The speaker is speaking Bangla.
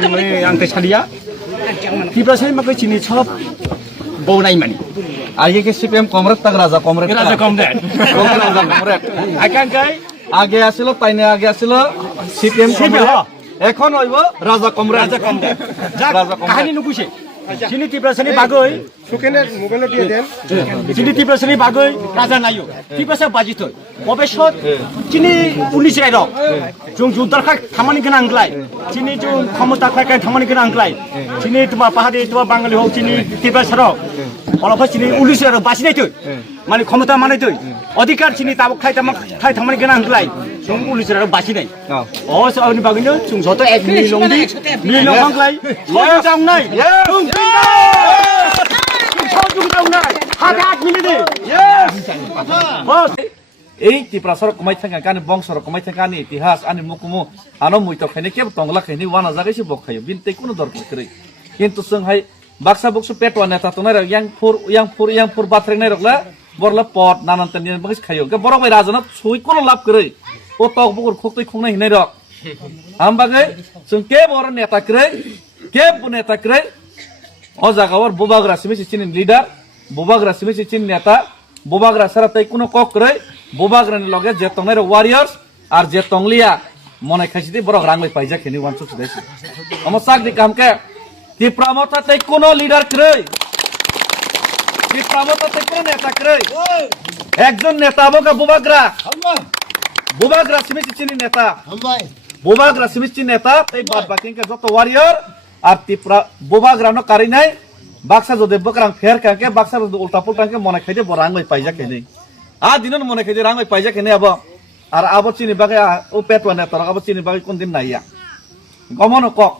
angkai salia tiba saya makai cini chop bau nai mani আগে কি সিপিএম কমরেড তাক রাজা কমরেড raja komdet রাজা কমরেড akan kai আগে আসিল তাইনে আগে আসিল সিপিএম কমরেড এখন হইব রাজা comrade raja komdet Raja komdet. kahani nukuse cini tiba sini bagoi সুকেনের মোবাইল দিয়ে দেন cini tiba sini bagoi raja nayo tiba sa baji toy obesot cini pulis rai rok jung judar khak thamani gana anglai cini jung khamota khak thamani gana anglai cini tuma pahade tuma bangali ho cini tiba sarok অলপ চিনি পুলিশ আর বাসি নাই তুই মানে ক্ষমতা মানে তুই অধিকার চিনি তাবক খাই থামানি কেনা আনলাই जों पुलिस আর বাসি নাই ও সাউনি বাগিনো जों যত এক মিলংদি মিলং আনলাই সজং নাই जों সজং নাই হাতে হাত মিলে দে বস এই ত্রিপুরা কমাই থাকা কানি বংশর কমাই থাকা আনি ইতিহাস আনি মুকুমু আনো মুইতো খাইনে কেব তংলা খাইনি ওয়ানা জাগাইছে বখাयो বিনতে কোনো দরকার করে কিন্তু जों হাই বাক্সা বক্সু পেটওয়া নেতা তো নাই ইয়াংফুর বাথরেং নাই রকলা বরলা পট নানান নিয়ে বকিস খাইও কে বড় ভাই রাজনা সুই কোন লাভ করে ও তক বকুর খোকতই খংনাই হিনাই রক আম বাগে जों কে বড় নেতা করে ও জাগাওয়ার বুবাগরা সিমিসি চিনি লিডার বুবাগরা সিমিসি চিনি নেতা বুবাগরা সারা তাই কোনো কক করে বুবাগরানি লগে যে তংনাই ওয়ারিয়ার্স আর যে তংলিয়া মনে খাইছি দি বড় রাংলাই পাইজা খেনি ওয়ান সুচ দেছি আমার সাক দি কামকে ত্রিপুরা মতাতে কোনো লিডার করে ত্রিপুরা মতাতে কোনো নেতা করে একজন নেতা আমাকে বুবাগরা সিমিসি চিনি নেতা বুবাগরা সিমিসি নেতা এই বাদ বাকিকে যত ওয়ারিয়র আর ত্রিপুরা বুবাগরা নো কারি নাই বাক্সা যদি বকরাং ফের কাকে বাক্সা যদি উল্টা পুল্টাকে মনে খাইতে বড় রাংলাই পাইজা খেনি আ দিনন মনে খাইতে রাংলাই পাইজা খেনি আবো চিনি বাগে ও পেটওয়া নেতা আবো চিনি বাগে কোন দিন নাইয়া গমন কক